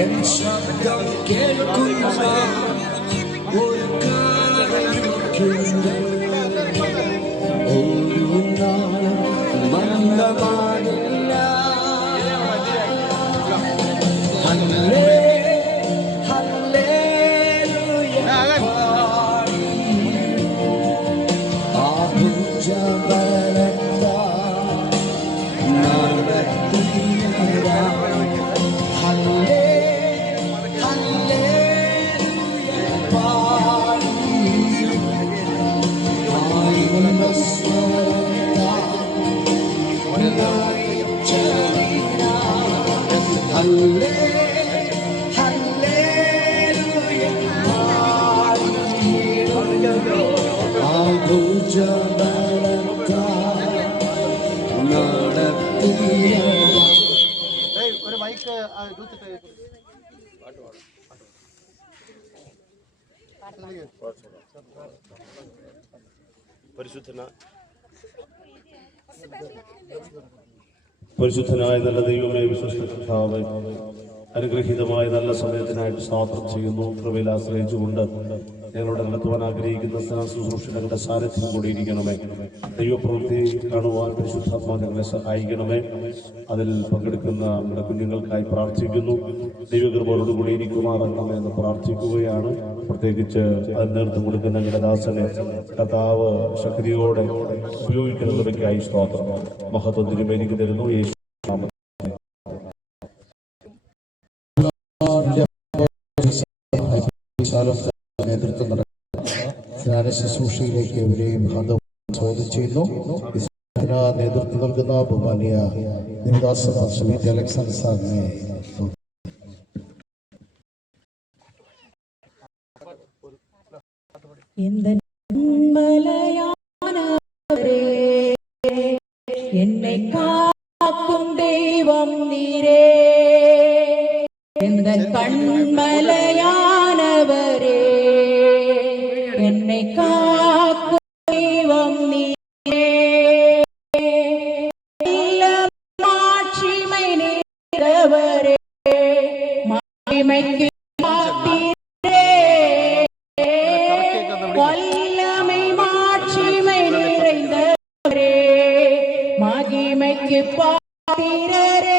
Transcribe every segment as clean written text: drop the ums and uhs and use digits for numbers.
N ശബ്ദം കേൾക്കുന്ന ഒരു കാലമുണ്ട്. ഒരു നാളും മന്ദമാകില്ല. ഹല്ലേലൂയ പാടി ആ ഭുജബലത്താൽ നടത്തിയതാ. ഒരു മൈക്ക് പരിശുദ്ധനായ നല്ല ദൈവമേ, വിശ്വസ്ത കർത്താവേ, അനുഗ്രഹീതമായ നല്ല സമയത്തിനായിട്ട് സ്തോത്രം ചെയ്യുന്നു. കൃപയിൽ ആശ്രയിച്ചുകൊണ്ട് ഞങ്ങളുടെ നടത്തുവാൻ ആഗ്രഹിക്കുന്ന ശുശ്രൂഷ ഞങ്ങളുടെ സാരഥ്യം കൂടിയിരിക്കണമേ. ദൈവപ്രവൃത്തി കാണുവാൻ പരിശുദ്ധാത്മാ ഞങ്ങളെ സഹായിക്കണമേ. അതിൽ പങ്കെടുക്കുന്ന നമ്മുടെ കുഞ്ഞുങ്ങൾക്കായി പ്രാർത്ഥിക്കുന്നു. ദൈവകൃപയോട് കൂടി ഇരിക്കുമാറാകണമേ എന്ന് പ്രാർത്ഥിക്കുകയാണ്. പ്രത്യേകിച്ച് അതിന് നേതൃത്വം കൊടുക്കുന്ന ഞങ്ങളുടെ ദാസനെ കർത്താവ് ശക്തിയോടെ ഉപയോഗിക്കുന്നതിലേക്കായി സ്തോത്രം മഹത്വം തിരുമേനിക്ക് തരുന്നു. യേശു നേതൃത്വം സ്നാന ശുശ്രൂഷയിലേക്ക് ഇവരെയും ഭാഗം സ്വാഗതം ചെയ്യുന്നു. നേതൃത്വം നൽകുന്ന ബഹുമാനിയ ദേവദാസ ശ്രീ അലക്സാണ്ടർ സാറിനെ என்னை காக்கும் தெய்வம் நீரே, எந்த கண்மலையானவரே, என்னை காக்கும் தெய்வம் நீரே, மாட்சிமை நிறைந்தவரே, மகிமைக்கு பாத்திரரே, வல்லமை மாட்சிமை நிறைந்தவரே, மகிமைக்கு பாத்திரரே,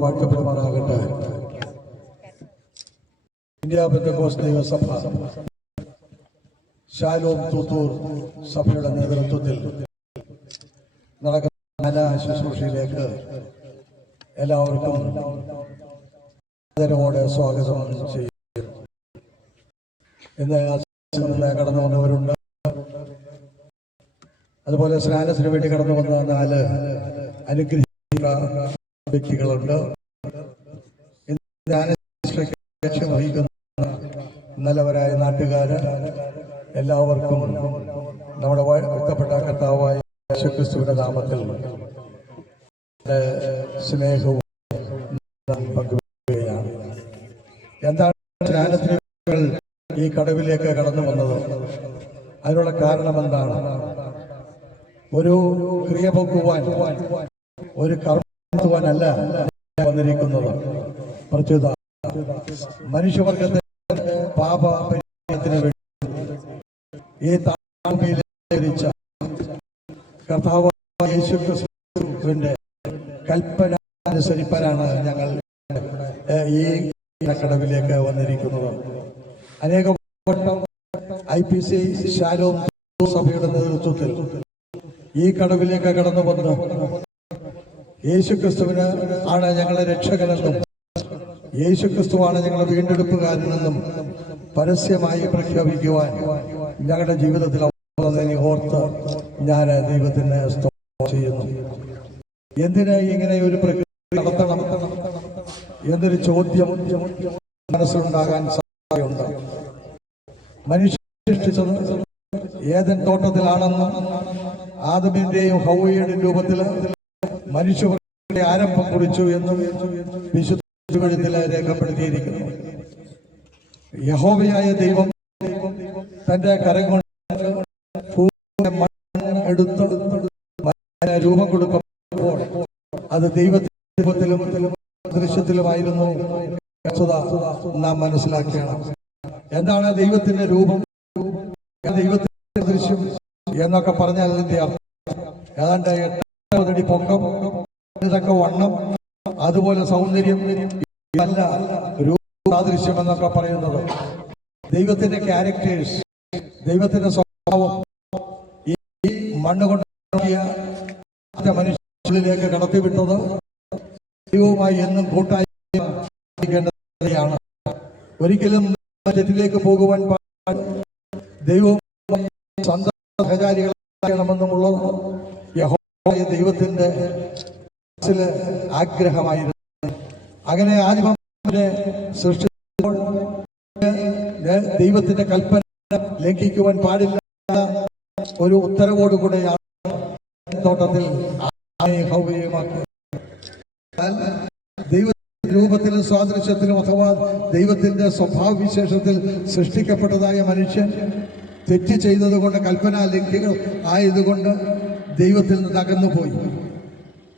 വാഴ്ത്തപ്പെടുമാറാകട്ടെ. ഇന്ത്യ പെന്തക്കോസ്ത് ദൈവസഭ ശാലോം തൂത്തൂർ സഭയുടെ നേതൃത്വത്തിൽ നടക്കുന്ന ശുശ്രൂഷയിലേക്ക് എല്ലാവർക്കും ആദരവോടെ സ്വാഗതം ചെയ്യും. ഇന്ന് കടന്നു വന്നവരുണ്ട്. അതുപോലെ സ്നാനത്തിന് വേണ്ടി കടന്നു വന്ന 4 അനുഗ്രഹീത വ്യക്തികളുണ്ട്. ലക്ഷ്യം വഹിക്കുന്ന നല്ലവരായ നാട്ടുകാര് എല്ലാവർക്കും നമ്മുടെ വാഴ്ത്തപ്പെട്ട കർത്താവായ യേശുക്രിസ്തുവിന്റെ നാമത്തിൽ സ്നേഹവും പങ്കുവയ്ക്കുകയാണ്. എന്താണ് സ്നാനത്തിന് ഈ കടവിലേക്ക് കടന്നു വന്നത്? അതിനുള്ള കാരണം എന്താണ്? ഒരു ക്രിയ പൊക്കുവാൻ, ഒരു കർമ്മത്തുവാനല്ല വന്നിരിക്കുന്നത്. പ്രത്യുത മനുഷ്യവർഗത്തെ പാപപരിഹാരത്തിന് വേണ്ടി ഈ താഴ്മയിലേരിച്ച കർത്താവായ യേശുക്രിസ്തുവിന്റെ കൽപ്പന അനുസരിപ്പാനാണ് ഞങ്ങൾ ഈ കടവിലേക്ക് വന്നിരിക്കുന്നത്. അനേകം വട്ടം IPC ശാലോം സഭയുടെ നേതൃത്വത്തിൽ ഈ കടവിലേക്ക് കടന്നു വന്ന് യേശുക്രിസ്തുവിന് ആണ് ഞങ്ങളുടെ രക്ഷകനെന്നും യേശുക്രിസ്തുവാണ് ഞങ്ങളുടെ വീണ്ടെടുപ്പുകാരനെന്നും പരസ്യമായി പ്രഖ്യാപിക്കുവാൻ ഞങ്ങളുടെ ജീവിതത്തിൽ ഓർത്ത് ഞാൻ ദൈവത്തിന് സ്തോത്രം ചെയ്യുന്നു. എന്തിന് ഇങ്ങനെ ഒരു പ്രക്രിയ നടത്തണം എന്നൊരു ചോദ്യം മനസ്സിലുണ്ടാകാൻ സാധ്യതയുണ്ട്. മനുഷ്യൻ സൃഷ്ടിച്ചത് ഏദൻ തോട്ടത്തിലാണെന്നും ആദമിന്റെയും ഹൗവയുടെയും രൂപത്തിൽ മനുഷ്യരുടെ ആരംഭം കുറിച്ചു എന്നും വിശുദ്ധ രേഖപ്പെടുത്തിയിരിക്കുന്നു. യഹോവയായ ദൈവം തന്റെ കരം കൊണ്ട് എടുത്ത് രൂപം കൊടുക്കുമ്പോൾ അത് ദൈവത്തിലും ദൃശ്യത്തിലുമായിരുന്നു. നാം മനസ്സിലാക്കണം എന്താണ് ദൈവത്തിന്റെ രൂപം, ദൈവത്തിന്റെ ദൃശ്യം എന്നൊക്കെ പറഞ്ഞാൽ അതിന്റെ അർത്ഥം ഏതാണ്ട് 8 അടി പൊക്കം, ഇതൊക്കെ വണ്ണം, അതുപോലെ സൗന്ദര്യം, നല്ല രൂപദൃശ്യം എന്നൊക്കെ പറയുന്നത് ദൈവത്തിന്റെ ക്യാരക്ടേഴ്സ്, ദൈവത്തിന്റെ സ്വഭാവം ഈ മണ്ണ് കൊണ്ട് മനുഷ്യരിലേക്ക് കടത്തിവിട്ടത് ദൈവവുമായി എന്നും കൂട്ടായി ാണ്. ഒരിക്കലും തെറ്റിലേക്ക് പോകുവാൻ ദൈവവും സഹചാരികളാകണമെന്നുമുള്ളത് യഹോവയായ ദൈവത്തിന്റെ ആഗ്രഹമായിരുന്നു. അങ്ങനെ ആദിമനെ സൃഷ്ടിച്ചപ്പോൾ ദൈവത്തിന്റെ കൽപ്പന ലംഘിക്കുവാൻ പാടില്ല ഒരു ഉത്തരവോടുകൂടെയാണ് തോട്ടത്തിൽ ഹൗവയുമാക്കി. ദൈവ രൂപത്തിലും സാദൃശ്യത്തിലും അഥവാ ദൈവത്തിന്റെ സ്വഭാവവിശേഷത്തിൽ സൃഷ്ടിക്കപ്പെട്ടതായ മനുഷ്യൻ തെറ്റ് ചെയ്തതുകൊണ്ട്, കൽപ്പനാ ലംഘികൾ ആയതുകൊണ്ട് ദൈവത്തിൽ നിന്ന് അകന്നുപോയി.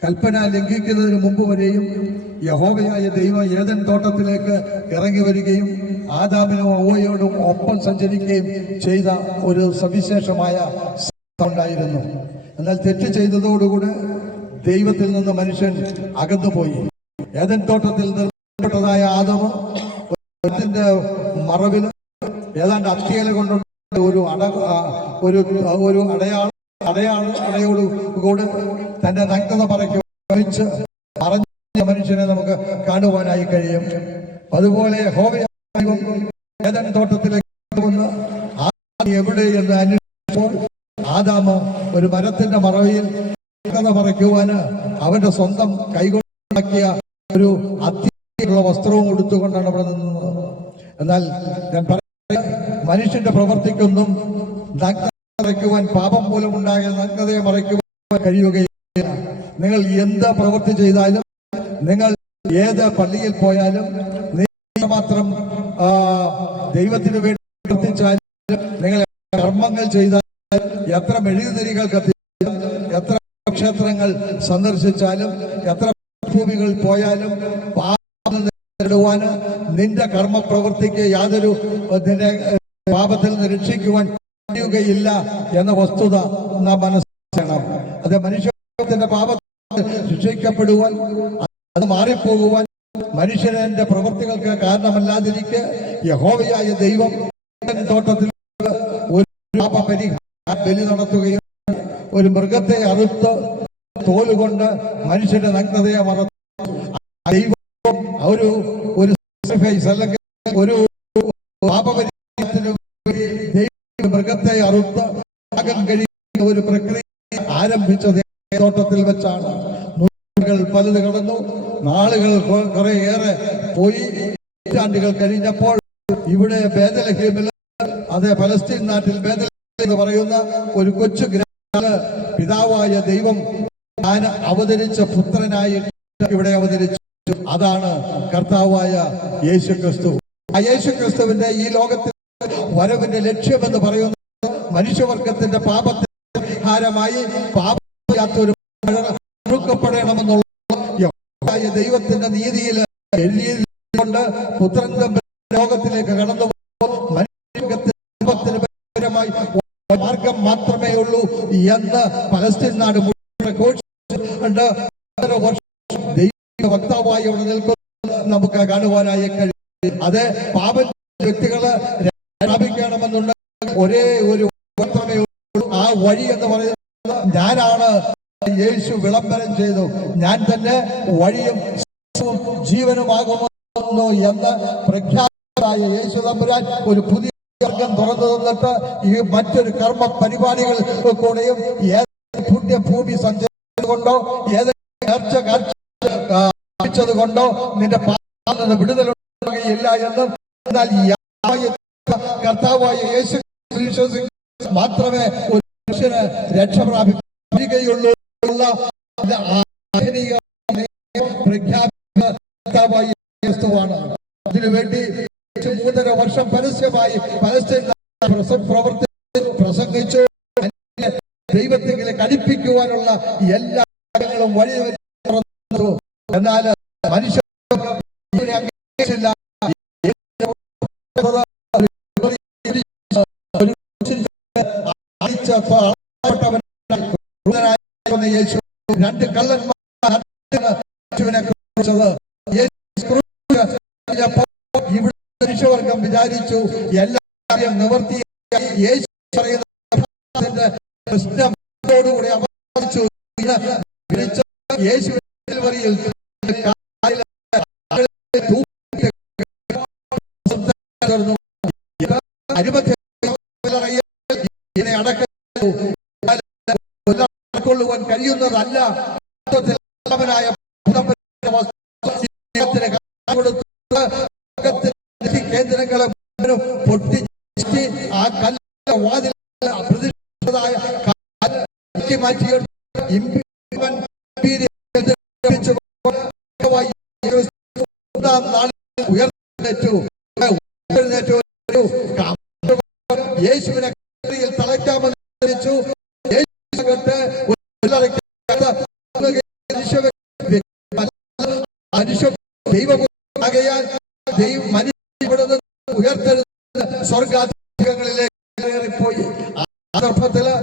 കൽപ്പന ലംഘിക്കുന്നതിന് മുമ്പ് വരെയും യഹോവയായ ദൈവം ഏദൻ തോട്ടത്തിലേക്ക് ഇറങ്ങി വരികയും ആദാമിനും ഹവ്വയോടും ഒപ്പം സഞ്ചരിക്കുകയും ചെയ്ത ഒരു സവിശേഷമായ ഉണ്ടായിരുന്നു. എന്നാൽ തെറ്റ് ചെയ്തതോടുകൂടി ദൈവത്തിൽ നിന്ന് മനുഷ്യൻ അകന്നുപോയി. ഏദൻ തോട്ടത്തിൽ നിർമ്മിക്കപ്പെട്ടതായ ആദാമ് മറവിൽ ഏതാണ്ട് അത്തിയല കൊണ്ടുള്ള ഒരു അടയോട് കൂടെ തന്റെ നഗ്നത മറയ്ക്ക് പറഞ്ഞ മനുഷ്യനെ നമുക്ക് കാണുവാനായി കഴിയും. അതുപോലെ ഏദൻ തോട്ടത്തിലേക്ക് വന്ന് എവിടെ എന്ന് അന്വേഷിച്ചപ്പോൾ ആദാമ് ഒരു മരത്തിന്റെ മറവിൽ നഗ്നത മറയ്ക്കുവാന് അവന്റെ സ്വന്തം കൈകൊണ്ടാക്കിയ ഒരു അത്തിയുള്ള വസ്ത്രവും എടുത്തുകൊണ്ടാണ് അവിടെ നിന്നത്. എന്നാൽ ഞാൻ പറയാം, മനുഷ്യന്റെ പ്രവർത്തിക്കൊന്നും നഗ്നത മറയ്ക്കുവാൻ, പാപം മൂലമുണ്ടായ നഗ്നതയെ മറയ്ക്കുവാൻ കഴിയുകയില്ല. നിങ്ങൾ എന്ത് പ്രവൃത്തി ചെയ്താലും, നിങ്ങൾ ഏത് പള്ളിയിൽ പോയാലും, നിങ്ങൾ മാത്രം ദൈവത്തിന് വേണ്ടി പ്രവർത്തിച്ചാലും, നിങ്ങൾ കർമ്മങ്ങൾ ചെയ്താലും, എത്ര മെഴുകുതിരികൾ കത്തിച്ചാലും, എത്ര ക്ഷേത്രങ്ങൾ സന്ദർശിച്ചാലും, എത്ര ഭൂമികൾ പോയാലും, പാപം നിന്റെ കർമ്മപ്രവൃത്തിക്ക് യാതൊരു പാപത്തിൽ നിന്ന് രക്ഷിക്കുവാൻ കഴിയുകയില്ല എന്ന വസ്തുത നാം മനസ്സിലാക്കണം. അത് മനുഷ്യത്തിന്റെ പാപത്തിൽ ശിക്ഷിക്കപ്പെടുവാൻ, അത് മാറിപ്പോകുവാൻ, മനുഷ്യന്റെ പ്രവൃത്തികൾക്ക് കാരണമല്ലാതിരിക്കെ യഹോവയായ ദൈവം തോട്ടത്തിൽ ഒരു പാപപരിഹാര ബലി നടത്തുകയും ഒരു മൃഗത്തെ അറുത്ത് തോലുകൊണ്ട് മനുഷ്യന്റെ നഗ്നതയെ മറന്നു. ദൈവം ഒരു സാക്രിഫൈസ് അല്ലെങ്കിൽ ഒരു പാപപരിഹാരത്തിന് മൃഗത്തെ അറുത്ത് യാഗം കഴിയുന്ന ഒരു പ്രക്രിയ ആരംഭിച്ചത് തോട്ടത്തിൽ വെച്ചാണ്. നൂറ്റാണ്ടുകൾ പലത് കടന്നു, നാളുകൾ കുറേയേറെ പോയി. നൂറ്റാണ്ടുകൾ കഴിഞ്ഞപ്പോൾ ഇവിടെ ബേഥലഹേമിൽ, അതെ പലസ്തീൻ നാട്ടിൽ ബേഥലഹേം എന്ന് പറയുന്ന ഒരു കൊച്ചു ഗ്രാമത്തില് പിതാവായ ദൈവം ഞാൻ അവതരിച്ച പുത്രനായി ഇവിടെ അവതരിച്ചു. അതാണ് കർത്താവായ യേശുക്രിസ്തു. ആ യേശുക്രിസ്തുവിന്റെ ഈ ലോകത്തിൽ വരവിന്റെ ലക്ഷ്യമെന്ന് പറയുന്നത് മനുഷ്യവർഗത്തിന്റെ പാപത്തിന് പരിഹാരമായി പാപയാത്തൊരു ഒഴുക്കപ്പെടണമെന്നുള്ള ദൈവത്തിന്റെ നീതിയിൽ കൊണ്ട് പുത്രൻ ലോകത്തിലേക്ക് കടന്നു മനുഷ്യവർഗത്തിന് പരിഹാരമായി മാർഗം മാത്രമേ ഉള്ളൂ എന്ന് പലസ്തീൻ നാട് വക്താവായി അവിടെ നിൽക്കുന്നത് നമുക്ക് കാണുവാനായി കഴിയും. അത് പാപ വ്യക്തികള് പ്രാപിക്കണമെന്നുണ്ടെങ്കിൽ ഒരേ ഒരു മാത്രമേ ഉള്ളൂ. ആ വഴി എന്ന് പറയുന്നത് ഞാനാണ് യേശു വിളംബരം ചെയ്തു. ഞാൻ തന്നെ വഴിയും ജീവനുമാകുന്നു എന്ന് പ്രഖ്യാപിതമായ യേശു തമ്പുരാൻ ഒരു പുതിയ മാർഗം തുറന്നു തന്നിട്ട് ഈ മറ്റൊരു കർമ്മ പരിപാടികൾ കൂടെയും ഏതെങ്കിലും പുണ്യഭൂമി സഞ്ചരിച്ചതുകൊണ്ടോ ഏതെങ്കിലും കാഴ്ചത് കൊണ്ടോ നിന്റെ പാപത്തിൽ നിന്ന് വിടുതലുണ്ടാകുകയില്ല എന്നും, എന്നാൽ കർത്താവായ യേശു വിശ്വസിച്ച് മാത്രമേ ഒരു മനുഷ്യന് രക്ഷ പ്രാപിക്കുകയുള്ളൂ ഉള്ള പ്രഖ്യാപിതമായ ക്രിസ്തുവാണ്. അതിനുവേണ്ടി 3.5 വർഷം പരസ്യമായി പലസ്തീൻ പ്രസംഗിച്ചു. ദൈവത്തിലേക്ക് അടുപ്പിക്കുവാനുള്ള എല്ലാ കാര്യങ്ങളും വഴി തുറന്നു. എന്നാൽ മനുഷ്യ അംഗീകരിച്ചില്ല. യേശു 2 കള്ളന്മാർ ഇവിടെ മനുഷ്യവർഗം വിചാരിച്ചു എല്ലാവരും നിവർത്തി യേശു പറയുന്ന പ്രശ്നത്തോടുകൂടി അവസാനിച്ചു. യേശു അടക്കൊള്ളുവാൻ കഴിയുന്നതല്ല. കേന്ദ്രങ്ങളെ പൊട്ടി ആ കല്ല് വാതിൽ മാറ്റി ഉയർന്നേറ്റു. യേശുവിനെ തളയ്ക്കാമെന്ന് വിചാരിച്ചു. ദൈവമാകയാൽ ഉയർത്തെഴുന്ന സ്വർഗാധിപങ്ങളിലേക്ക് പോയി. ആ സന്ദർഭത്തില്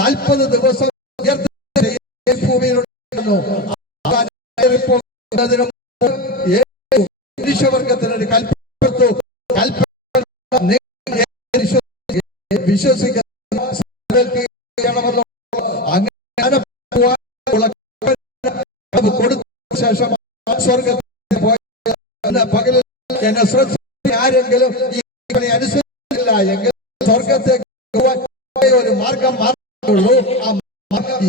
40 ദിവസം ഭൂമിയിലുണ്ടായിരുന്നു. മനുഷ്യവർഗത്തിനൊരു കൽപ്പിച്ചു. വിശ്വസിക്കുന്ന കൊടുത്ത ശേഷം സ്വർഗത്തിൽ പോയ പകലിൽ എന്നെ ശ്രദ്ധിച്ച ആരെങ്കിലും ഇവനെ അനുസരിച്ചില്ല എങ്കിൽ സ്വർഗത്തേക്ക് ഒരു മാർഗം മാത്രമുള്ളൂ. ആ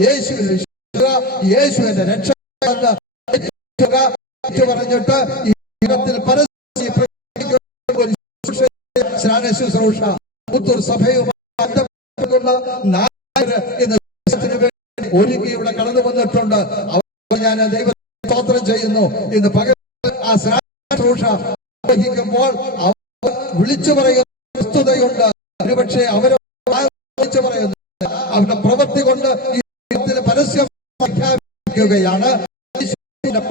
യേശുവിൽ വിശ്വസിക്കുക, യേശുവിന്റെ രക്ഷ പറഞ്ഞിട്ട് ഈ യുഗത്തിൽ സ്നാന ശുശ്രൂഷ പുത്തൂർ സഭയുമായി ഒരുങ്ങി ഇവിടെ കടന്നു വന്നിട്ടുണ്ട്. ഞാൻ ദൈവത്തെ സ്തോത്രം ചെയ്യുന്നു. ഇന്ന് പകൽ ആ സ്നാന ശുശ്രൂഷ വഹിക്കുമ്പോൾ വിളിച്ചു പറയുന്ന വസ്തുതയുണ്ട്. ഒരുപക്ഷെ അവരെ വിളിച്ചു പറയുന്നു. അവരുടെ പ്രവൃത്തി കൊണ്ട് ഈ പരസ്യം പ്രഖ്യാപിക്കുകയാണ്.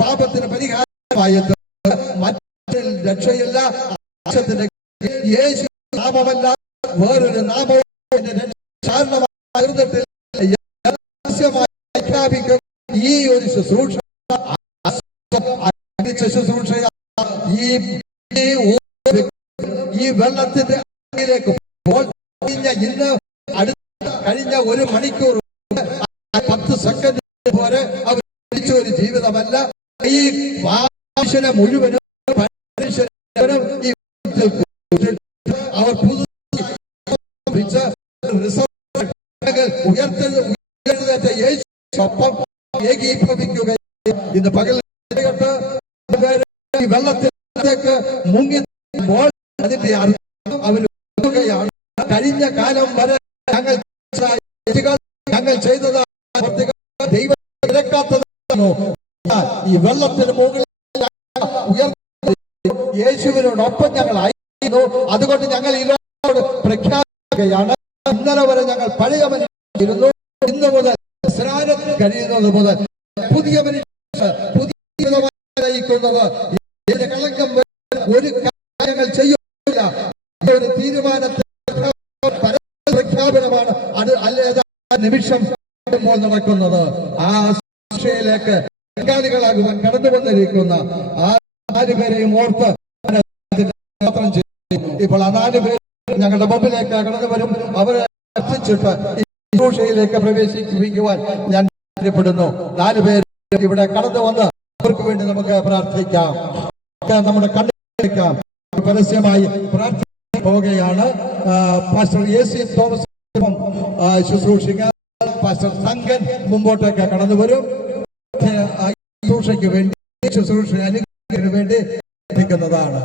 പാപത്തിന് പരിഹാരമായത് മറ്റൊരു രക്ഷയില്ല. യേശു നാമമല്ല വേറൊരു നാമവും പ്രഖ്യാപിക്കും. ഈ ഒരു ശുശ്രൂഷ ശുശ്രൂഷ ഈ വെള്ളത്തിന്റെ ഇന്ന് കഴിഞ്ഞ 1 മണിക്കൂർ 10 സെക്കൻഡ് പോലെ അവർ ഒരു ജീവിതമല്ല. ഈ മനുഷ്യനെ മുഴുവനും അവർ ഉയർത്തെഴുന്നേറ്റ യേശുവൊപ്പം ഏകീഭവിക്കുക. ഇന്ന് പകൽ വെള്ളത്തിലേക്ക് മുങ്ങി അതിന്റെ അർത്ഥം അവരുകയാണ്. കഴിഞ്ഞ കാലം വരെ ഞങ്ങൾ ചെയ്തത് ദൈവം നിരക്കാത്തതാണോ? ഈ വെള്ളത്തിന് മുകളിൽ യേശുവിനോടൊപ്പം ഞങ്ങൾ ആയിരുന്നു. അതുകൊണ്ട് ഞങ്ങൾ ഈ ലോകത്തോട് പ്രഖ്യാപിക്കുകയാണ്. ഇന്നലെ വരെ ഞങ്ങൾ പഴയ മനുഷ്യരായിരുന്നു. ഇന്ന് മുതൽ സ്നാനം കഴിയുന്നത് മുതൽ പുതിയ മനുഷ്യർ നയിക്കുന്നത് കളങ്കം ഒരു കാര്യങ്ങൾ ചെയ്യില്ല. ഒരു തീരുമാനത്തിൽ പ്രഖ്യാപനമാണ് അത് അല്ലേതാ നിമിഷം നടക്കുന്നത്. ആ ശിക്ഷയിലേക്ക് പങ്കാളികളാകുവാൻ കടന്നു വന്നിരിക്കുന്ന ആ 4 പേരെയും ഓർത്ത് ഇപ്പോൾ ആ 4 പേര് ഞങ്ങളുടെ മുമ്പിലേക്ക് കടന്നു വരും. അവരെ എത്തിച്ചിട്ട് ഈ ശുശ്രൂഷയിലേക്ക് പ്രവേശിപ്പിക്കുവാൻ ഞാൻ അറിയപ്പെടുന്നു. 4 പേര് ഇവിടെ കടന്നു വന്ന് അവർക്ക് വേണ്ടി നമുക്ക് പ്രാർത്ഥിക്കാം. നമ്മുടെ കണ്ണിക്കാം. പരസ്യമായി പ്രാർത്ഥിക്കാൻ പോവുകയാണ്. Pastor AC. തോമസ് ശുശ്രൂഷിക്കാൻ പാസ്റ്റർ സംഘൻ മുമ്പോട്ടേക്ക് കടന്നു വരും. ശുശ്രൂഷയ്ക്ക് വേണ്ടി ശുശ്രൂഷ അനുഗ്രഹത്തിന് വേണ്ടി എത്തിക്കുന്നതാണ്.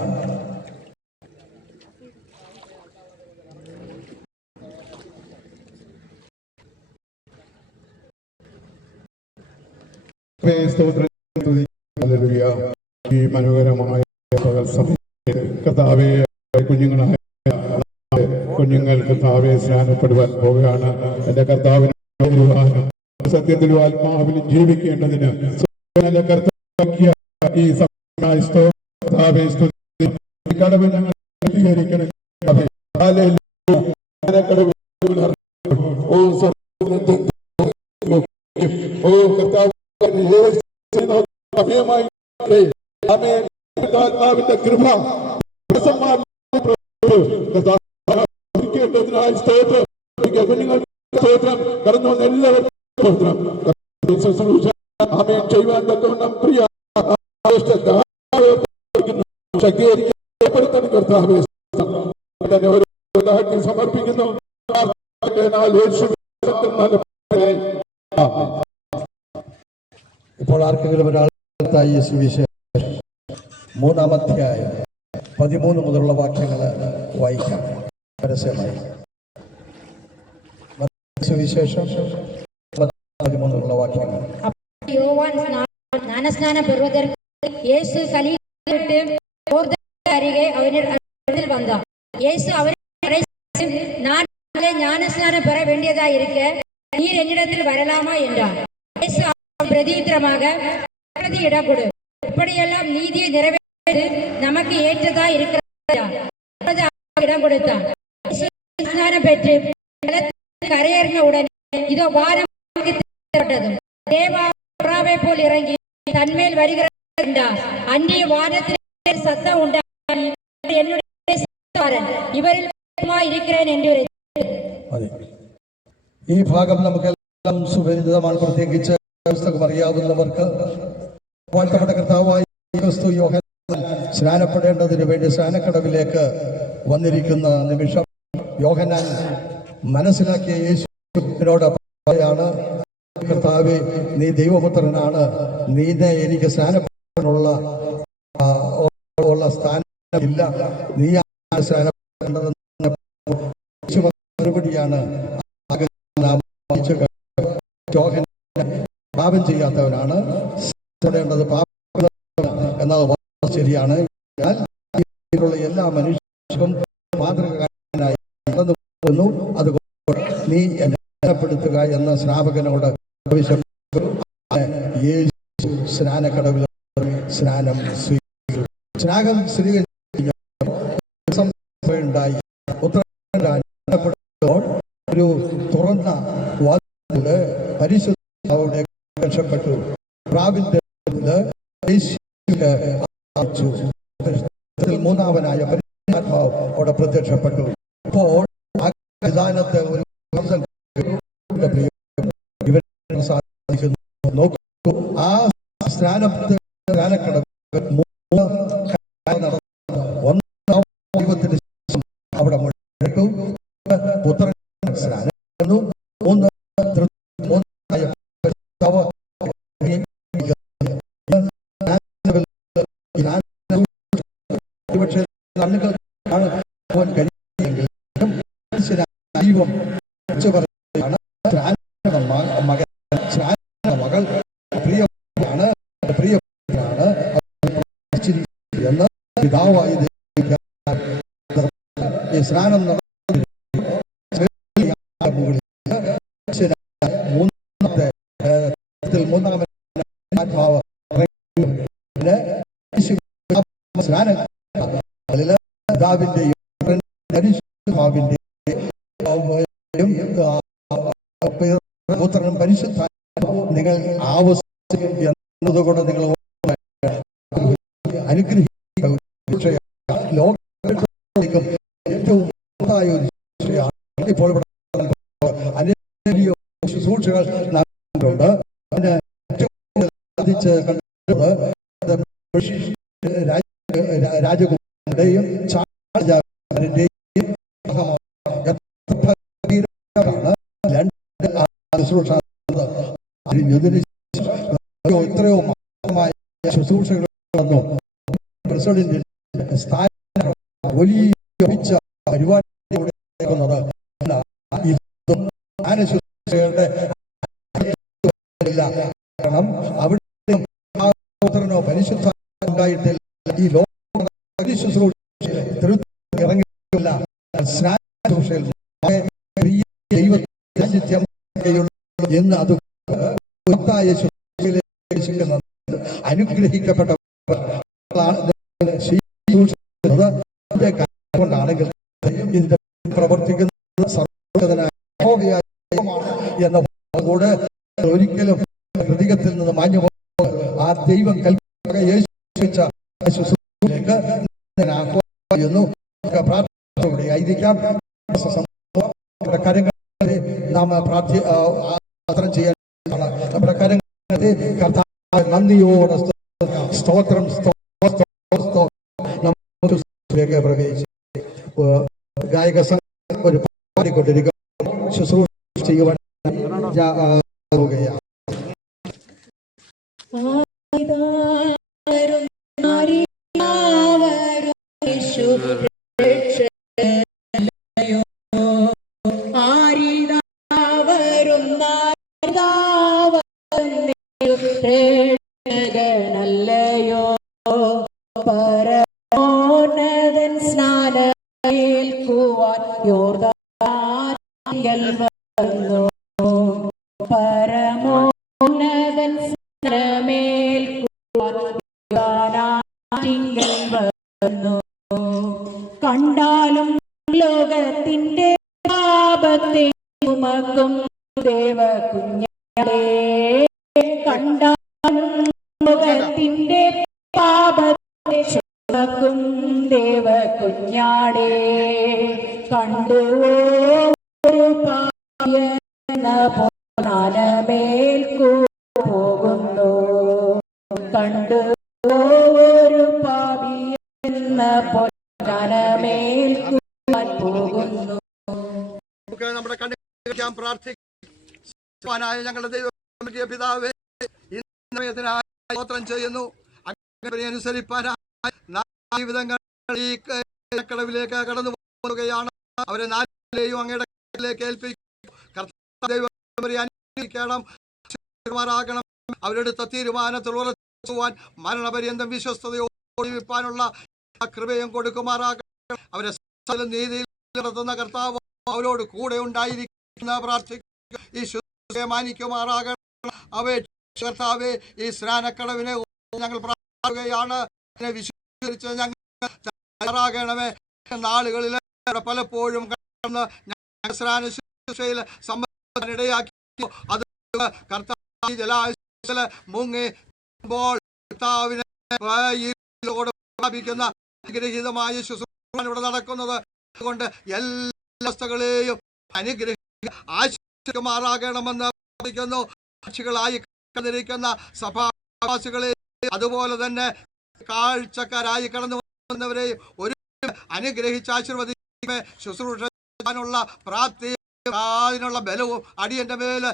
ഈ മനോഹരമായ കർത്താവെ കുഞ്ഞുങ്ങൾ കർത്താവെ സ്നാനപ്പെടുവാൻ പോവുകയാണ്. എന്റെ കർത്താവിന് സത്യത്തിലും ആത്മാവിലും ജീവിക്കേണ്ടതിന് ഈ കടവ് ഞങ്ങൾ അംഗീകരിക്കണം. ഓ കർത്താവ് ആത്മാവിന്റെ കൃപ സ്തോത്രം കടന്നു വന്ന എല്ലാവർക്കും ചെയ്യുവാൻ തക്കവണ്ണം പ്രിയ ശക്തീകരിക്കപ്പെടുത്താൻ കർത്താവെ സമർപ്പിക്കുന്നു. ഇപ്പോൾ ആർക്കെങ്കിലും ഒരാൾ 3-ാം അധ്യായം 13 മുതലുള്ള വാക്യങ്ങൾ വായിക്കാം. പരസ്യമായി സുവിശേഷം 13 വാക്യങ്ങൾ. യോവാൻ ജ്ഞാനസ്നാനം பெறுவதற்கு இயேசு கலிலேயாவிட்டு யோர்தான் அருகே அவனிடத்தில் வந்தார். இயேசு அவரை நான் ஞானஸ்நானம் பெற வேண்டியதா இருக்க நீர் என்னிடத்தில் வரலாமா என்றார். இயேசு பிரதியுத்தரமாக இடம் கொடு, இப்படியெல்லாம் நீதியை நிறைவேற்று நமக்கு ஏற்றதா இருக்கிறதா இடம் கொடுத்தார். ஸ்நானம் பெற்று கரையேறின உடனே இதோ வானம் தேவாவை போல் இறங்கி தன்மேல் வருகிறார். அந்நிய வானத்தில் சத்தம் உண்டாகி என்னுடைய இவரில் இருக்கிறேன் என்று. ഈ ഭാഗം നമുക്കെല്ലാം സുപരിചിതമാണ്. പ്രത്യേകിച്ച് പുസ്തകം അറിയാവുന്നവർക്ക് വാഴ്ത്തപ്പെട്ട കർത്താവായ ക്രിസ്തു യോഹന്നാൻ സ്നാനപ്പെടേണ്ടതിന് വേണ്ടി സ്നാനക്കടവിലേക്ക് വന്നിരിക്കുന്ന നിമിഷം യോഹന്നാൻ മനസ്സിലാക്കിയ യേശുവിനോട് പറയാണ്, കർത്താവേ, നീ ദൈവപുത്രനാണ്, നീനെ എനിക്ക് സ്നാനപ്പെടാനുള്ള സ്ഥാനമില്ല, നീ സ്നാനപ്പെടേണ്ടതെന്ന് മറുപടിയാണ്. പാപം ചെയ്യാത്തവനാണ് സ്നാനപ്പെടേണ്ടത്, പാപം എന്നത് ശരിയാണ്. എല്ലാ മനുഷ്യർക്കും മാതൃകാരനായി കടന്നു പോകുന്നു. അതുകൊണ്ട് നീ എന്നെ സ്നാനപ്പെടുത്തുക എന്ന സ്നാപകനോട് ആവശ്യപ്പെട്ടു. യേശു സ്നാനക്കടവിൽ സ്നാനം സ്വീകരിച്ചു. സ്നാനം സ്വീകരിച്ചുണ്ടായി ഒരു തുറന്ന വാതില് പരിശുദ്ധ രക്ഷപ്പെട്ടു. പ്രാവിന്റെ മൂന്നാമനായ പരിശുദ്ധാത്മാവ് അവിടെ പ്രത്യക്ഷപ്പെട്ടു. അപ്പോൾ ആ വിധാനത്തെ ഒരു നോക്കൂ, ആ സ്നാനക്കടവ് ദൈവത്തിന് അവിടെ മുഴക്കു പുത്രൻ സ്നാനം മകൾ പ്രിയമാണ് എന്ന് പിതാവായി സ്നാനം മൂന്നാമത്തെ ആത്മാവ് പിതാവിന്റെയും പുത്രനും പരിശുദ്ധ നിങ്ങൾ ആവശ്യകൊണ്ട് നിങ്ങൾ അനുഗ്രഹിക്കും ലോകം ഏറ്റവും ഇപ്പോൾ ശുശ്രൂഷകൾ നടന്നിട്ടുണ്ട്. സാധിച്ച് കണ്ടത് രാജകുമാരുടെയും രാജാവിന്റെയും എത്രയോ മാത്രമായ ശുശ്രൂഷകൾ വന്നു. പ്രസിഡന്റിന്റെ സ്ഥാനം വലിയ പരിപാടി ശുശ്രൂഷകളുടെ കാരണം അവിടെ പരിശുദ്ധ ഉണ്ടായിട്ടില്ല. ഈ ലോക ശുശ്രൂഷ ഇറങ്ങിയില്ല. എന്ന് അത് അനുഗ്രഹിക്കപ്പെട്ട കൊണ്ടാണെങ്കിൽ ഇതിന്റെ പ്രവർത്തിക്കുന്ന സർവ്വതനായ എന്ന കൂടെ ഒരിക്കലും ഹൃദയത്തിൽ നിന്ന് മാഞ്ഞു ആ ദൈവം കൽപ്പിച്ച ശുശ്രൂഷയിലേക്ക് പ്രാർത്ഥനയോടെ ആയിരിക്കാം. നമ്മുടെ കാര്യങ്ങളെ നാം പ്രാർത്ഥന ചെയ്യാൻ നമ്മുടെ കാര്യങ്ങളെ കർത്താവ് നന്ദിയോടെ സ്തോത്രം നമുക്ക് പ്രവേശിച്ച് ഗായക സംഘം ഒരു പാടിക്കൊണ്ടിരിക്കും. ശുശ്രൂഷ ചെയ്യുവാൻ പോവുകയാണ്. നല്ലയോ പരമോന്നതൻ സ്നാനേൽക്കുവാൻ യോർദാനിൽ വന്നു. പരമോന്നതൻ സ്നാനമേൽക്കുവാൻ യോർദാനിൽ വന്നു. കണ്ടാലും ലോകത്തിന്റെ പാപത്തെ ചുമക്കും ദേവകുഞ്ഞാടേ, കണ്ടാലും ലോകത്തിന്റെ പാപത്തെ ചുമക്കും ദേവകുഞ്ഞാടേ, കണ്ടുവോ ഒരു പാപിയെന്ന പൊന്നാനമേൽക്കു പോകുന്നു. കണ്ടുവോ ഒരു പാപിയെന്ന പൊന്നാനമേൽക്കുവാൻ പോകുന്നു. നമ്മുടെ കണ്ണിക്കാൻ പ്രാർത്ഥിക്കാനായ ഞങ്ങളുടെ ദൈവ പിതാവേ, സ്തോത്രം ചെയ്യുന്നു. അനുസരിപ്പാനായി ജീവിതങ്ങൾ ഈ കടവിലേക്ക് കടന്നു പോകുകയാണ്. അവരെ നാലിലെയും അങ്ങയുടെ ഏൽപ്പിക്കണം. അവരെടുത്ത തീരുമാനത്തിൽ ഉറച്ചുവാൻ മരണപര്യന്തം വിശ്വസ്തയോടെ ജീവിപ്പാനുള്ള കൃപയും കൊടുക്കുമാറാകണം. അവരെ നീതിയിൽ നടത്തുന്ന കർത്താവ് അവരോട് കൂടെ ഉണ്ടായിരിക്കുന്ന പ്രാർത്ഥിക്കുക. ഈ ശുശ്രൂഷയെ മാനിക്കുമാറാകണം. കർത്താവേ, ഈ സ്നാനക്കടവിനെ ഞങ്ങൾ പ്രാർത്ഥിക്കുകയാണ്. വിശ്വസിച്ച് ഞങ്ങൾ തയ്യാറാകണമേ. നാളുകളിൽ പലപ്പോഴും സ്നാന ശുശ്രൂഷയിൽ സംബന്ധിടയാക്കി അത് കർത്താവ് ജലാശയത്തില് മുങ്ങിപ്പോൾ കർത്താവിനെ പ്രാപിക്കുന്ന അനുഗ്രഹീതമായ ശുശ്രൂഷ ഇവിടെ നടക്കുന്നത്. അതുകൊണ്ട് എല്ലാ അവസ്ഥകളെയും അനുഗ്രഹിക്കുക ആശിക്കുമാറാകണമെന്ന് പ്രാർത്ഥിക്കുന്നു. സാക്ഷികളായി കടന്നിരിക്കുന്ന സഭാവാസികളെ അതുപോലെ തന്നെ കാഴ്ചക്കാരായി കടന്നു വന്നവരെയും ഒരു അനുഗ്രഹിച്ച് ആശീർവദിക്കുക. ശുശ്രൂഷ ചെയ്യാനുള്ള പ്രാപ്തി അതിനുള്ള ബലവും അടിയന്റെ മേൽ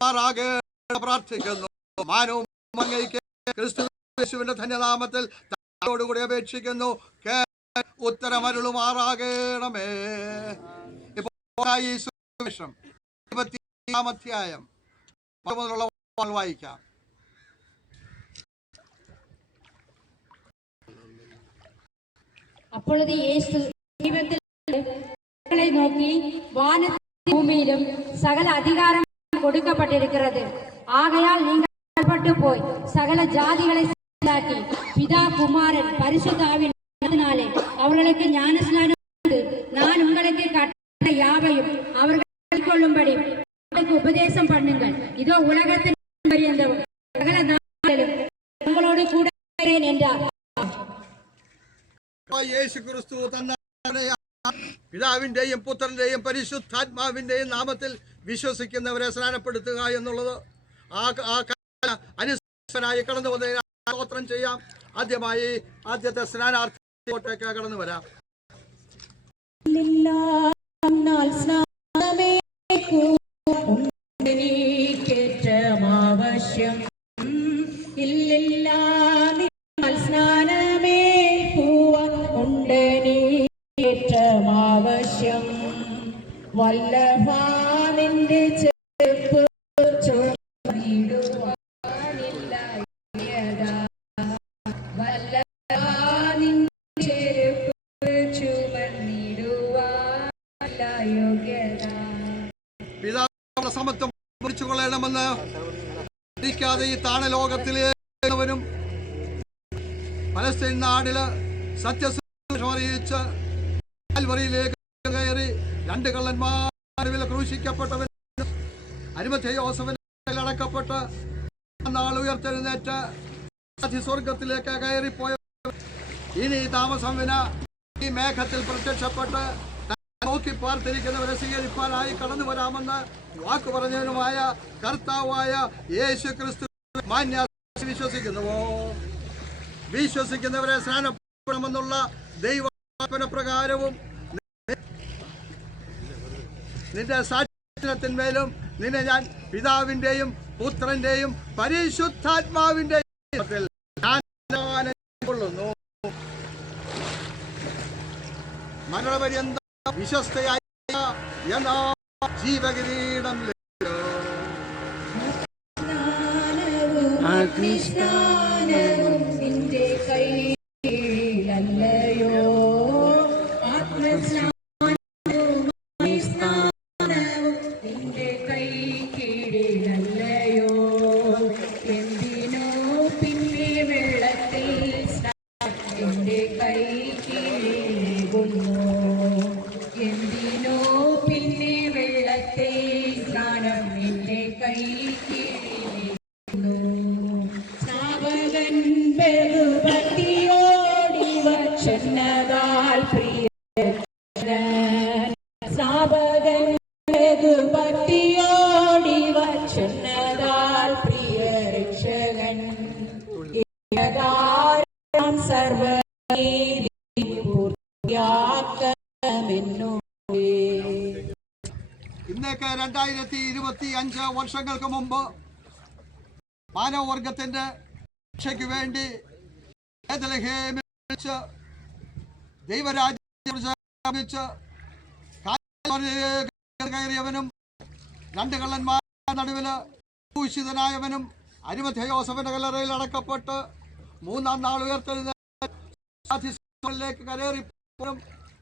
പ്രാർത്ഥിക്കുന്നു. മാനവും അങ്ങയ്ക്ക് ക്രിസ്തു യേശുവിന്റെ ധന്യനാമത്തിൽ കൂടി അപേക്ഷിക്കുന്നു. ഉത്തരമരുളുമാറാകണമേ. ഇപ്പോൾ ഈ സുവിശേഷം 20 അധ്യായം മുതലുള്ള വായിക്കാം. அப்பொழுது இயேசு தீபத்தில் நோக்கி, வானத்திலும் பூமியிலும் சகல அதிகாரம் கொடுக்கப்பட்டிருக்கிறது. ஆகையால் நீங்கள் புறப்பட்டு போய் சகல ஜாதிகளை சீலாக்கி பிதா குமாரன் பரிசுத்த ஆவியினாலே அவர்களுக்கு ஞானஸ்நானம் கொடுத்து, நான் உங்களுக்கு கட்டளை யாவையும் அவர்கள் கொள்ளும்படி உபதேசம் பண்ணுங்கள். இதோ உலகத்தின் பரியந்தம் சகல நாளிலும் உங்களோடு கூட இருக்கிறேன் என்றார். യേശു ക്രിസ്തു തന്നെ പിതാവിന്റെയും പുത്രന്റെയും പരിശുദ്ധാത്മാവിന്റെയും നാമത്തിൽ വിശ്വസിക്കുന്നവരെ സ്നാനപ്പെടുത്തുക എന്നുള്ളത് അനുസരിച്ച് കടന്നു വന്നതിന് സ്തോത്രം ചെയ്യാം. ആദ്യമായി ആദ്യത്തെ സ്നാനാർത്ഥിയിലേക്ക് കടന്നു വരാം. ആവശ്യം ഇല്ലില്ല സ്നാനമേ പൂവ ഉണ്ടനീറ്റമാവശ്യം വല്ലഭാനിന്റെ ചെറുപ്പ് ചോദിടുവാനില്ല വല്ലഭാനിന്റെ ചെറുപ്പ് ചുമന്നിടുവാനില്ല യോഗ്യത. പിതാവിന്റെ സമത്വം പിടിച്ചു കൊള്ളണമെന്ന് ാതെ ഈ താണലോകത്തിലേവനും പലസ്തീൻ നാടില് സത്യസുവിശേഷം അറിയിച്ച് കാൽവറിയിലേക്ക് കയറി 2 കള്ളന്മാരിൽ ക്രൂശിക്കപ്പെട്ടവൻ അരിമത്ഥയോസേഫിന്റെ അടക്കപ്പെട്ട് നാൾ ഉയർത്തെഴുന്നേറ്റ് സ്വർഗത്തിലേക്ക് കയറിപ്പോയ ഇനി താമസം വിന ഈ മേഘത്തിൽ പ്രത്യക്ഷപ്പെട്ട് നോക്കി പാർത്തിരിക്കുന്നവരെ സ്വീകരിപ്പാനായി കടന്നു വരാമെന്ന് വാക്ക് പറഞ്ഞവനുമായ കർത്താവായ യേശു ക്രിസ്തു മാന്യ വിശ്വസിക്കുന്നുവോ? വിശ്വസിക്കുന്നവരെ സ്നാനപ്പെടണമെന്നുള്ള ദൈവകൽപ്പന പ്രകാരവും നിന്റെ സാക്ഷ്യത്തിന്മേലും നിന്നെ ഞാൻ പിതാവിന്റെയും പുത്രന്റെയും പരിശുദ്ധാത്മാവിന്റെയും കൊള്ളുന്നു. മരണപര്യന്തം വിശ്വസ്തയായ എന്നാ ജീവകിരീടം അഗ്നിസ്നാനവും നിന്റെ കൈയിലല്ലയോ? ആത്മസ്നാനവും നിന്റെ കൈ കീഴിലല്ലയോ? എന്തിനോ പിന്നെ വെള്ളത്തിൽ എന്റെ കൈ കീഴിലേകുന്നു? എന്തിനോ പിന്നെ വെള്ളത്തിൽ സ്നാനം എന്റെ കൈ കീഴിലേകുന്നു? സ്നാപകൻ ബഹുഭക്തിയോടി വച്ചെന്നതാൽ പ്രിയൻ. സ്നാപകൻ ബഹുഭക്തിയോടി വച്ചെന്നതാൽ പ്രിയ രക്ഷകൻ. സർവനീതി പൂർത്തിയാക്കമെന്നു. ഇന്നേക്ക് 2025 വർഷങ്ങൾക്ക് മുമ്പ് മാനവവർഗത്തിന്റെ രക്ഷയ്ക്ക് വേണ്ടി ബേത്ലഹേമിൽ വെച്ച് ദൈവരാജ്യം കയറിയവനും 2 കള്ളന്മാരുടെ നടുവില് ഭൂഷിതനായവനും അരിമത്ഥയോസേഫിന്റെ കല്ലറയിൽ അടക്കപ്പെട്ട് 3-ാം നാൾ ഉയർത്തെഴുന്നേറ്റ് കയറിപ്പോലും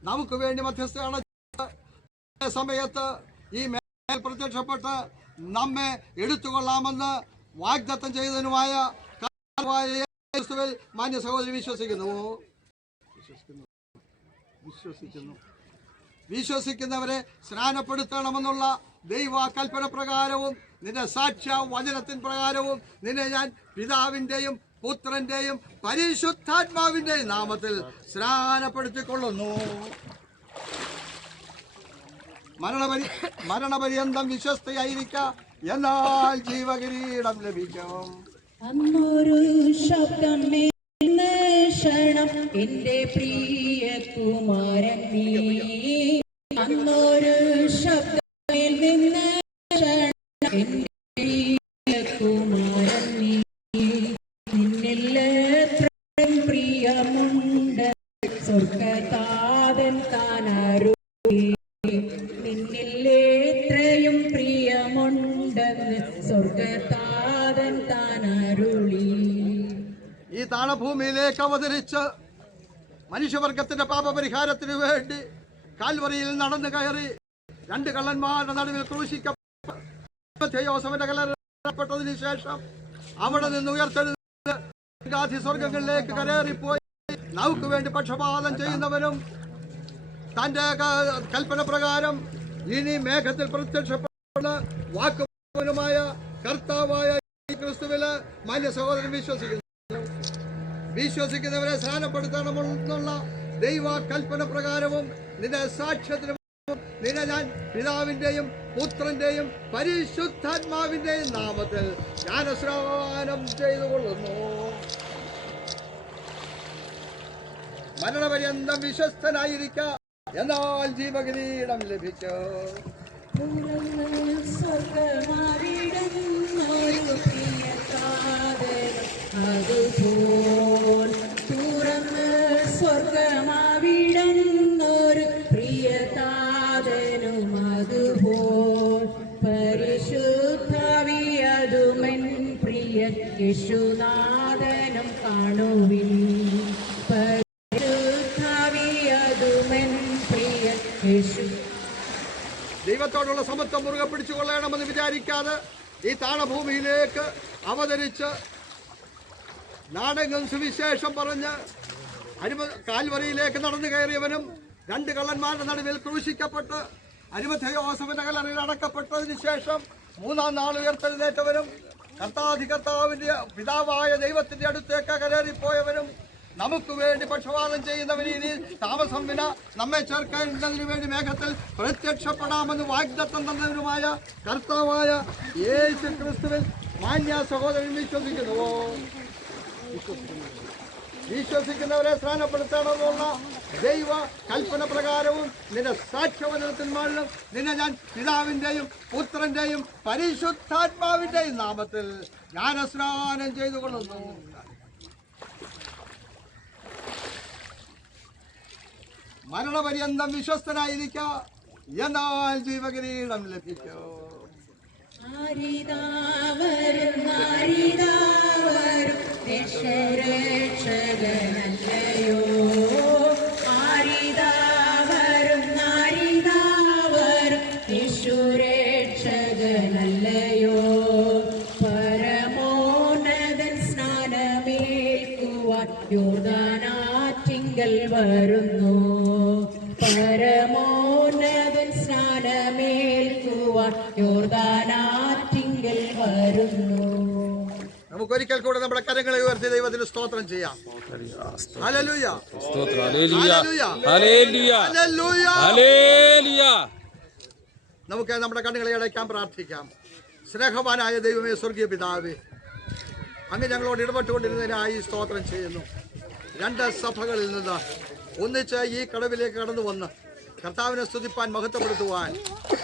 നമുക്ക് വേണ്ടി മധ്യസ്ഥയാണ് സമയത്ത് ഈ മേൽ പ്രത്യക്ഷപ്പെട്ട് നമ്മെ എടുത്തുകൊള്ളാമെന്ന് വാഗ്ദത്തം ചെയ്തതിനുമായ മാന്യ സഹോദരി വിശ്വസിക്കുന്നവരെ സ്നാനപ്പെടുത്തണമെന്നുള്ള ദൈവ കൽപ്പന പ്രകാരവും നിന്റെ സാക്ഷ്യ വചനത്തിൻ പ്രകാരവും നിന്നെ ഞാൻ പിതാവിന്റെയും പുത്രന്റെയും പരിശുദ്ധാത്മാവിന്റെയും നാമത്തിൽ സ്നാനപ്പെടുത്തിക്കൊള്ളുന്നു. മരണപര്യന്തം വിശ്വസ്തയായിരിക്ക, എന്നാൽ ജീവകിരീടം ലഭിക്കും. അന്നൊരു ശബ്ദം ക്ഷണം എന്റെ പ്രിയ കുമാരൻ നീ. അന്നൊരു ശബ്ദമേൽ നിന്ന് എന്റെ പ്രിയ കുമാരൻ നീ. നിന്നിലെത്രയും പ്രിയമുണ്ട് സ്വർഗതാതൻ താനരുളി. നിന്നിലെത്രയും പ്രിയമുണ്ടെന്ന് സ്വർഗതാതൻ താനരുളി. ഈ താണഭൂമിയിലേക്ക് അവതരിച്ച് മനുഷ്യവർഗത്തിന്റെ പാപപരിഹാരത്തിന് വേണ്ടി കാൽവറിയിൽ നടന്നു കയറി 2 കള്ളന്മാരുടെ നടുവിൽ ക്രൂശിക്കപ്പെട്ടതിന് കലർപ്പെട്ടതിന് ശേഷം അവിടെ നിന്ന് ഉയർത്തെഴുന്നേറ്റ് സ്വർഗങ്ങളിലേക്ക് കയറിപ്പോയി നമുക്ക് വേണ്ടി പക്ഷപാതം ചെയ്യുന്നവനും തന്റെ കൽപ്പന പ്രകാരം ഇനി മേഘത്തിൽ പ്രത്യക്ഷപ്പെടുന്ന വാക്കുമായ കർത്താവായ ക്രിസ്തുവില് മാന്യ സഹോദരൻ വിശ്വസിക്കുന്നവരെ സ്നാനപ്പെടുത്തണമെന്നുള്ള ദൈവ കൽപ്പന പ്രകാരവും നിന്റെ സാക്ഷ്യത്തിനും നിന്നെ ഞാൻ പിതാവിന്റെയും പുത്രന്റെയും പരിശുദ്ധാത്മാവിന്റെയും നാമത്തിൽ ജ്ഞാനസ്നാനം ചെയ്തുകൊള്ളുന്നു. മരണപര്യന്തം വിശ്വസ്തനായിരിക്ക, എന്നാൽ ജീവകിരീടം ലഭിച്ചു. സ്വർഗമാവിടുന്നൊരു പ്രിയതാതനും അതുപോൽ പരിശുദ്ധാവിയതുമെൻ പ്രിയ യേശുനാഥനും കാണുവിൻ. പരിശുദ്ധാവിയതുമെൻ പ്രിയ യേശു. ദൈവത്തോടുള്ള സമത്വം മുറുകെ പിടിച്ചുകൊള്ളണമെന്ന് വിചാരിക്കാതെ ഈ താണഭൂമിയിലേക്ക് അവതരിച്ച് നാടെങ്ങും സുവിശേഷം പറഞ്ഞ് കാൽവറിയിലേക്ക് നടന്നു കയറിയവനും 2 കള്ളന്മാരുടെ നടുവിൽ ക്രൂശിക്കപ്പെട്ട് അരിമഥയോസഫിന്റെ കല്ലറയിൽ അടക്കപ്പെട്ടതിന് ശേഷം 3-ാം നാൾ ഉയർത്തെഴുന്നേറ്റവനും കർത്താധികർത്താവിന്റെ പിതാവായ ദൈവത്തിന്റെ അടുത്തേക്ക് കയറിപ്പോയവനും നമുക്ക് വേണ്ടി പക്ഷപാതം ചെയ്യുന്നവന് ഇനി താമസം വിന നമ്മെ ചേർക്കുന്നതിന് വേണ്ടി മേഘത്തിൽ പ്രത്യക്ഷപ്പെടാമെന്ന് വാഗ്ദത്തം തന്നവനുമായ കർത്താവായ യേശു ക്രിസ്തുവിൽ മാന്യ സഹോദരൻ വിശ്വസിക്കുന്നുവോ? വിശ്വസിക്കുന്നവരെ സ്നാനപ്പെടുത്തണമെന്നുള്ള ദൈവ കൽപ്പന പ്രകാരവും നിന്റെ സാക്ഷ്യവചനത്തിന്മാരിലും നിന്നെ ഞാൻ പിതാവിന്റെയും പുത്രന്റെയും പരിശുദ്ധാത്മാവിന്റെയും നാമത്തിൽ ജ്ഞാനസ്നാനം ചെയ്തുകൊള്ളുന്നു. മരണപര്യന്തം വിശ്വസ്തനായിരിക്ക, എന്നാൽ ജീവകിരീടം ലഭിക്കൂ. രക്ഷകനല്ലയോ ആരിതാവരും യേശുരക്ഷകനല്ലയോ പരമോന്നതൻ സ്നാനമേൽക്കുവാൻ യോർദാനാറ്റിങ്കൽ വരുന്നു. പരമോന്നതൻ സ്നാനമേൽക്കുവാൻ യോർദാനാറ്റിങ്കൽ വരുന്നു. നമുക്കൊരിക്കൽ കൂടെ നമ്മുടെ കരങ്ങളെ ഉയർത്തി ദൈവത്തിന് സ്തോത്രം ചെയ്യാം. Hallelujah, hallelujah. നമുക്ക് നമ്മുടെ കണ്ണുകളെ അടയ്ക്കാൻ പ്രാർത്ഥിക്കാം. സ്നേഹവാനായ ദൈവമേ, സ്വർഗീയ പിതാവേ, അങ്ങ് ഞങ്ങളോട് ഇടപെട്ടുകൊണ്ടിരുന്നതിനായി സ്തോത്രം ചെയ്യുന്നു. 2 സഭകളിൽ നിന്ന് ഒന്നിച്ച് ഈ കടവിലേക്ക് കടന്നു വന്ന് കർത്താവിനെ സ്തുതിപ്പാൻ, മഹത്വപ്പെടുത്തുവാൻ,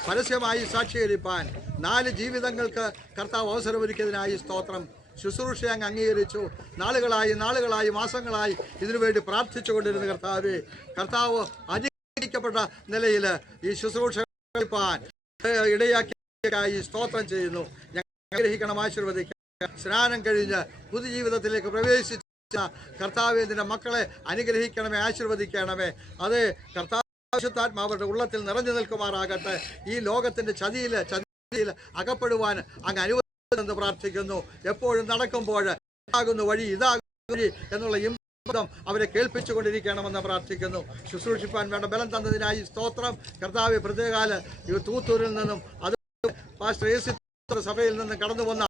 പരസ്യമായി സാക്ഷീകരിപ്പാൻ 4 ജീവിതങ്ങൾക്ക് കർത്താവ് അവസരമൊരുക്കിയതിനായി സ്തോത്രം. ശുശ്രൂഷ അങ്ങ് അംഗീകരിച്ചു. നാളുകളായി മാസങ്ങളായി ഇതിനുവേണ്ടി പ്രാർത്ഥിച്ചു കൊണ്ടിരുന്ന കർത്താവ് അനുഗ്രഹിക്കപ്പെട്ട നിലയിൽ ഈ ശുശ്രൂഷ ഇടയാക്കിയായി സ്തോത്രം ചെയ്യുന്നു. ഞങ്ങൾ അനുഗ്രഹിക്കണം, ആശീർവദിക്കണം. സ്നാനം കഴിഞ്ഞ് പുതുജീവിതത്തിലേക്ക് പ്രവേശിച്ച കർത്താവേ, നിന്റെ മക്കളെ അനുഗ്രഹിക്കണമേ, ആശീർവദിക്കണമേ. അത് കർത്താവിന്റെ ഉള്ളത്തിൽ നിറഞ്ഞു നിൽക്കുമാറാകട്ടെ. ഈ ലോകത്തിന്റെ ചതിയിൽ അകപ്പെടുവാൻ അങ്ങ് അനുവദിച്ചെന്ന് പ്രാർത്ഥിക്കുന്നു. എപ്പോഴും നടക്കുമ്പോൾ ഇതാകുന്നു വഴി എന്നുള്ള ഇമ്പം അവരെ കേൾപ്പിച്ചുകൊണ്ടിരിക്കണമെന്ന് പ്രാർത്ഥിക്കുന്നു. ശുശ്രൂഷിപ്പാൻ വേണ്ട ബലം തന്നതിനായി സ്തോത്രം. കർത്താവ് പ്രത്യേകാല തൂത്തൂരിൽ നിന്നും അത് പാസ്റ്റർ യേശു സഭയിൽ നിന്നും കടന്നു വന്ന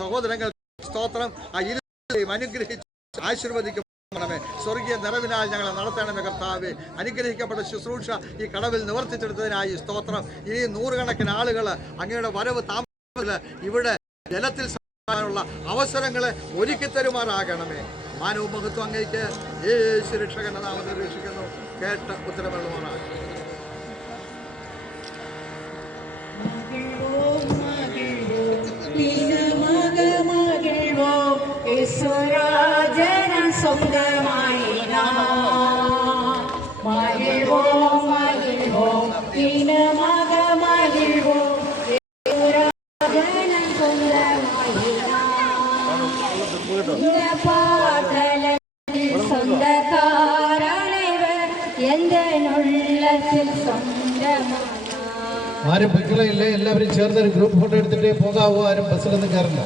സഹോദരങ്ങൾ സ്തോത്രം. ആ ഇരുവരെയും അനുഗ്രഹിച്ച് ആശീർവദിക്കണമേ. സ്വർഗീയ നിറവിനാൽ ഞങ്ങളെ നടത്തണമേ കർത്താവേ. അനുഗ്രഹിക്കപ്പെട്ട ശുശ്രൂഷ ഈ കടവിൽ നിവർത്തിച്ചെടുത്തതിനായി സ്തോത്രം. ഇനി 100 കണക്കിന് ആളുകൾ അങ്ങയുടെ വരവ് താമസത്തിൽ ഇവിടെ ജലത്തിൽ ുള്ള അവസരങ്ങളെ ഒരുക്കി തരുമാറാകണമേ. മാനവും മഹത്വം അങ്ങേക്ക് യേശു രക്ഷകന്റെ നാമത്തിൽ രക്ഷിക്കുന്നു. കേട്ട ഉത്തരമുള്ളവരാണ്. ആരും പെക്കളയില്ലേ? എല്ലാവരും ചേർന്നൊരു ഗ്രൂപ്പ് ഫോട്ടോ എടുത്തിട്ട് പോകാവോ? ആരും ബസ്സിലൊന്നും കയറില്ല.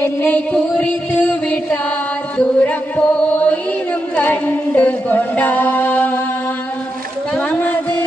என்னை குறித்து விட்டார், தூரம் போயினும் கண்டு கொண்டார். தமது